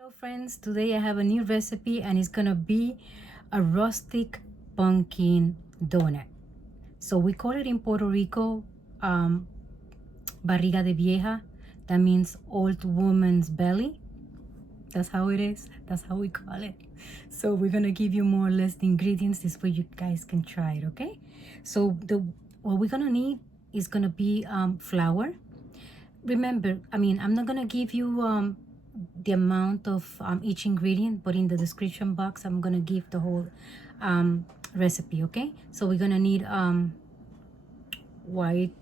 Hello friends, today I have a new recipe and it's gonna be a rustic pumpkin donut. So we call it in Puerto Rico Barriga de Vieja. That means old woman's belly. That's how it is. That's how we call it. So we're gonna give you more or less the ingredients this way you guys can try it, okay? So what we're gonna need is gonna be flour. Remember, I'm not gonna give you the amount of each ingredient, but in the description box I'm gonna give the whole recipe. Okay, so we're gonna need white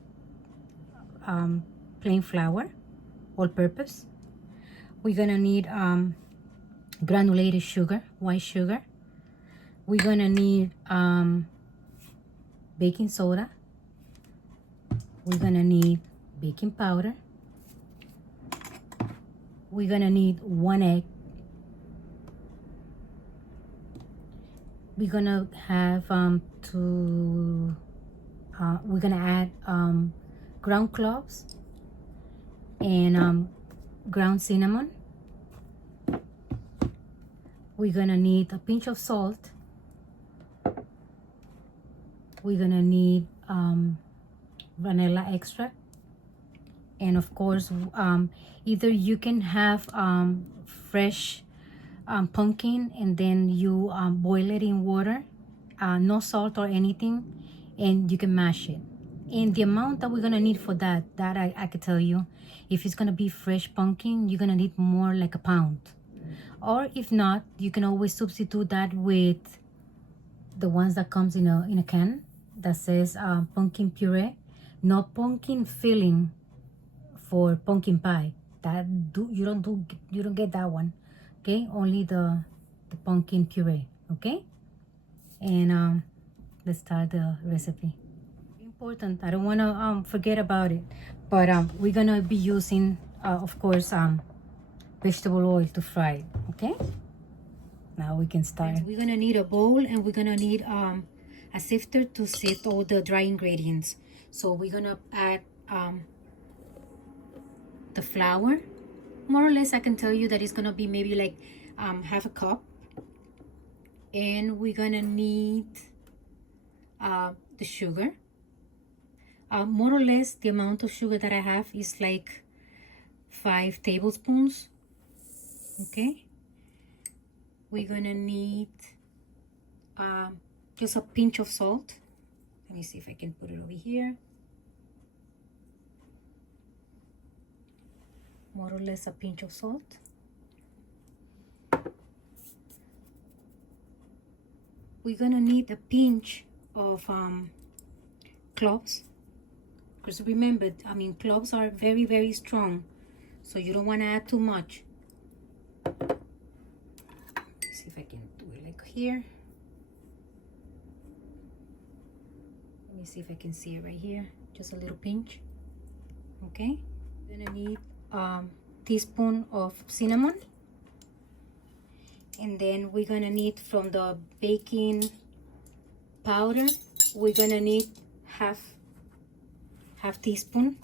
plain flour, all purpose. We're gonna need granulated sugar, white sugar. We're gonna need baking soda. We're gonna need baking powder. We're gonna need 1 egg. We're gonna have we're gonna add ground cloves and ground cinnamon. We're gonna need a pinch of salt. We're gonna need vanilla extract, and of course either you can have fresh pumpkin and then you boil it in water, no salt or anything, and you can mash it. And the amount that we're gonna need for that I could tell you, if it's gonna be fresh pumpkin, you're gonna need more like a pound, or if not, you can always substitute that with the ones that comes in a can that says pumpkin puree, not pumpkin filling for pumpkin pie. You don't get that one. Okay, only the pumpkin puree. Okay, and let's start the recipe. Important, I don't want to forget about it, but we're gonna be using of course vegetable oil to fry it. Okay, now we can start. We're gonna need a bowl, and we're gonna need a sifter to sift all the dry ingredients. So we're gonna add the flour. More or less I can tell you that it's gonna be maybe like half a cup. And we're gonna need the sugar. More or less the amount of sugar that I have is like 5 tablespoons. Okay, we're gonna need just a pinch of salt. Let me see if I can put it over here. More or less a pinch of salt. We're gonna need a pinch of cloves, because remember, cloves are very, very strong, so you don't want to add too much. Let's see if I can do it like here. Let me see if I can see it right here. Just a little pinch. Okay, we're gonna need teaspoon of cinnamon, and then we're gonna need from the baking powder, we're gonna need half teaspoon.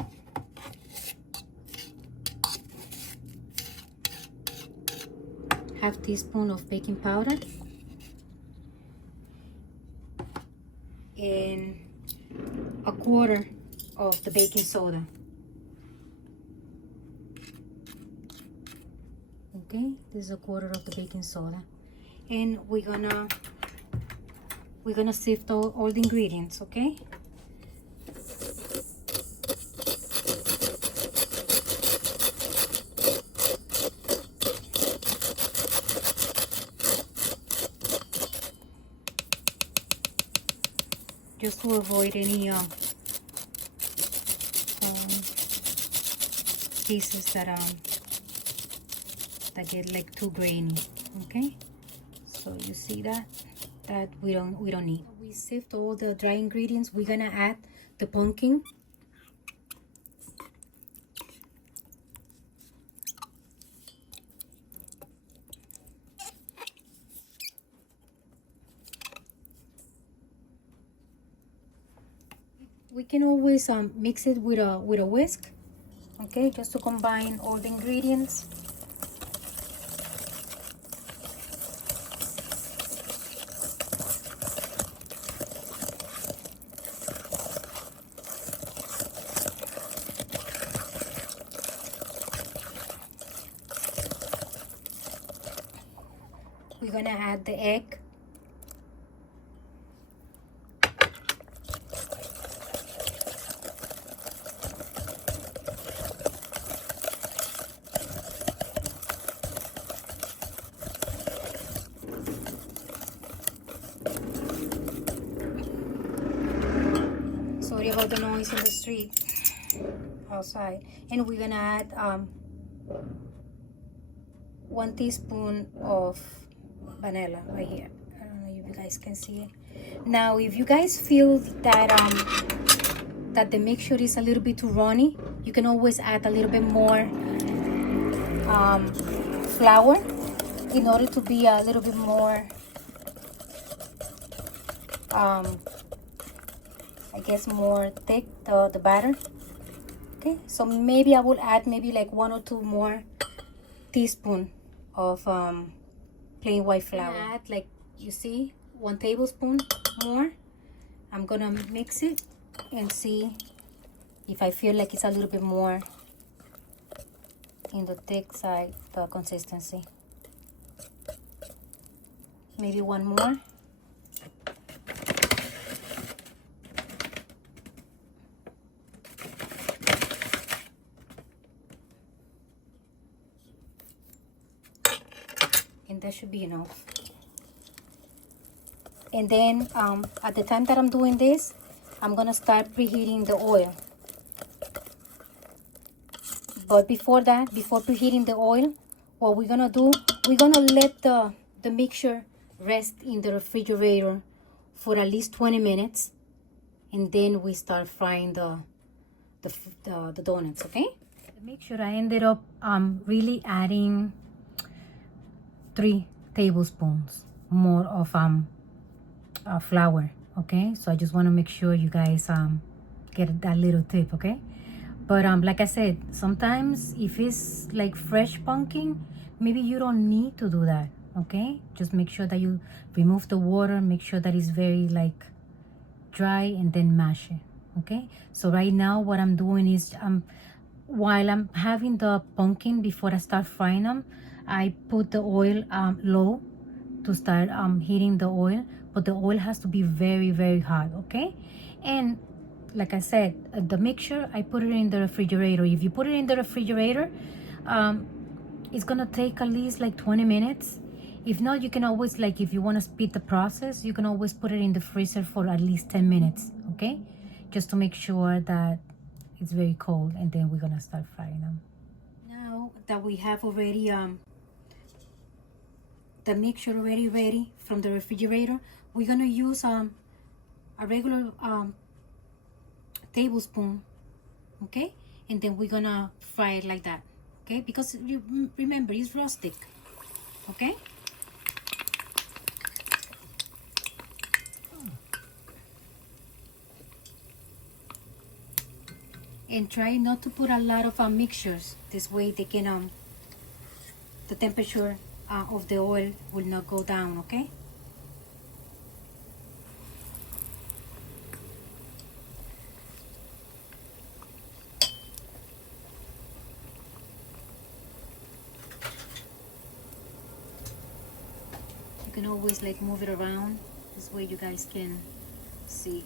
Half teaspoon of baking powder, and a quarter of the baking soda. Okay, this is a quarter of the baking soda, and we're gonna sift all the ingredients. Okay, just to avoid any pieces that get like too grainy. Okay, so you see that we don't need. We sift all the dry ingredients. We're gonna add the pumpkin. We can always mix it with a whisk. Okay, just to combine all the ingredients. we're gonna add the egg. Sorry about the noise in the street outside. And we're gonna add 1 teaspoon of vanilla right here. I don't know if you guys can see it. Now if you guys feel that that the mixture is a little bit too runny, you can always add a little bit more flour in order to be a little bit more I guess more thick, the batter. Okay, so maybe I will add maybe like 1 or 2 more teaspoon of plain white flour. Add, like you see, 1 tablespoon more. I'm gonna mix it and see if I feel like it's a little bit more in the thick side, the consistency. Maybe 1 more. And that should be enough. And then at the time that I'm doing this, I'm gonna start preheating the oil. But before that, before preheating the oil, what we're gonna do, we're gonna let the mixture rest in the refrigerator for at least 20 minutes, and then we start frying the donuts. Okay, the mixture, I ended up really adding 3 tablespoons more of flour. Okay, so I just want to make sure you guys get that little tip. Okay, but like I said, sometimes if it's like fresh pumpkin, maybe you don't need to do that. Okay, just make sure that you remove the water, make sure that it's very like dry, and then mash it. Okay, so right now what I'm doing is while I'm having the pumpkin, before I start frying them, I put the oil low to start heating the oil, but the oil has to be very, very hot. Okay, and like I said, the mixture, I put it in the refrigerator. If you put it in the refrigerator, it's gonna take at least like 20 minutes. If not, you can always, like, if you want to speed the process, you can always put it in the freezer for at least 10 minutes. Okay, just to make sure that it's very cold, and then we're gonna start frying them. Now that we have already the mixture already ready from the refrigerator, we're gonna use a regular tablespoon. Okay, and then we're gonna fry it like that. Okay, because you remember, it's rustic. Okay, and try not to put a lot of mixtures. This way they can the temperature of the oil will not go down. Okay, you can always like move it around. This way you guys can see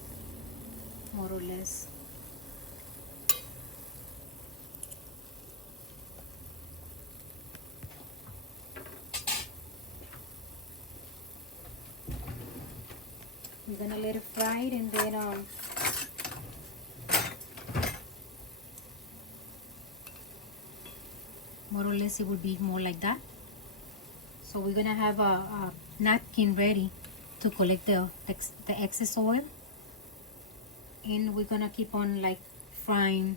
more or less. We're gonna let it fry it, and then more or less it will be more like that. So we're gonna have a napkin ready to collect the excess oil, and we're gonna keep on like frying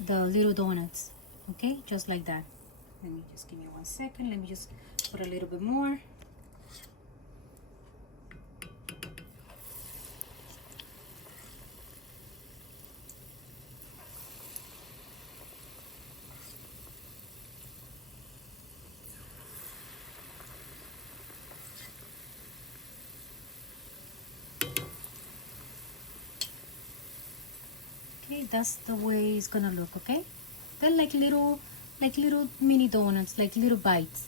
the little donuts. Okay, just like that. Let me just give me 1 second. Let me just put a little bit more. Okay, that's the way it's gonna look. Okay, they're like little mini donuts, like little bites.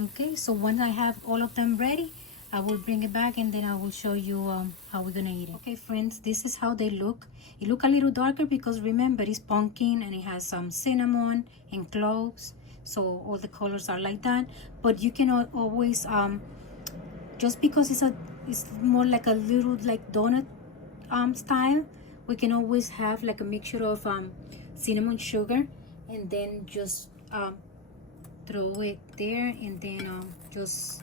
Okay, so once I have all of them ready, I will bring it back and then I will show you how we're gonna eat it. Okay friends, this is how they look. It look a little darker because remember it's pumpkin and it has some cinnamon and cloves, so all the colors are like that. But you can always just because it's more like a little like donut style, we can always have like a mixture of cinnamon sugar and then just throw it there and then just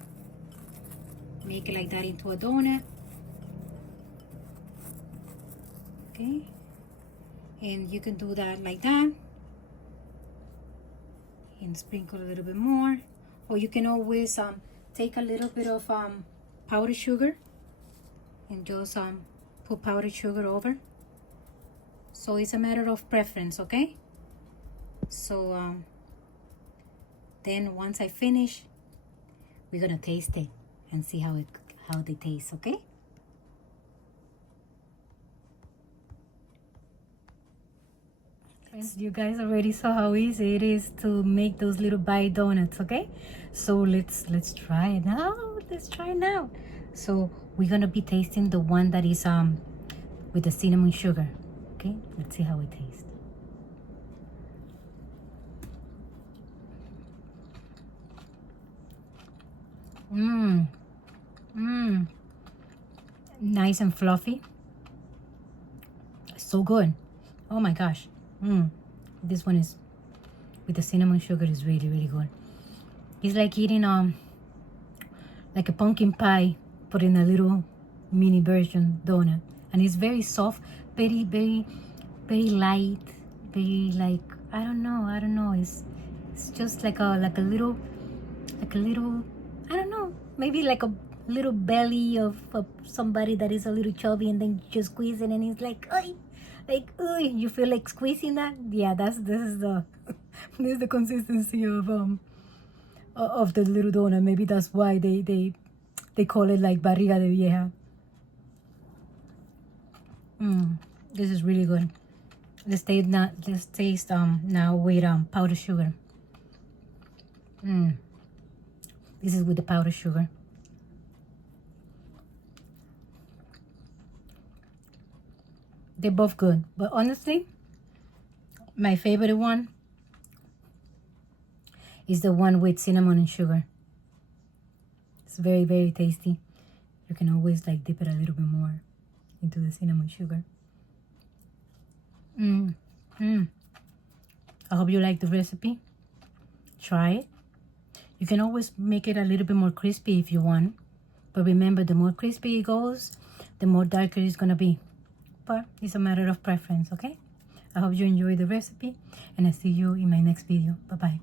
make it like that into a donut. Okay, and you can do that like that and sprinkle a little bit more, or you can always take a little bit of powdered sugar and just put powdered sugar over. So it's a matter of preference. Okay, so then once I finish, we're gonna taste it and see how they taste. Okay, you guys already saw how easy it is to make those little bite donuts. Okay, so let's try it now. Let's try it now. So we're gonna be tasting the one that is with the cinnamon sugar. Okay, let's see how it tastes. Nice and fluffy. So good. Oh my gosh. This one is with the cinnamon sugar is really good. It's like eating like a pumpkin pie but in a little mini version donut, and it's very soft, very light, very like I don't know. It's just like a little I don't know, maybe like a little belly of somebody that is a little chubby, and then you just squeeze it and it's like you feel like squeezing that. Yeah, this is the this is the consistency of the little donut. Maybe that's why they call it like Barriga de Vieja. This is really good. Let's taste now with powdered sugar. This is with the powdered sugar. They're both good, but honestly, my favorite one is the one with cinnamon and sugar. It's very tasty. You can always like dip it a little bit more into the cinnamon sugar. I hope you like the recipe. Try it. You can always make it a little bit more crispy if you want, but remember, the more crispy it goes, the more darker it's gonna be. But it's a matter of preference. Okay, I hope you enjoy the recipe, and I see you in my next video. Bye bye.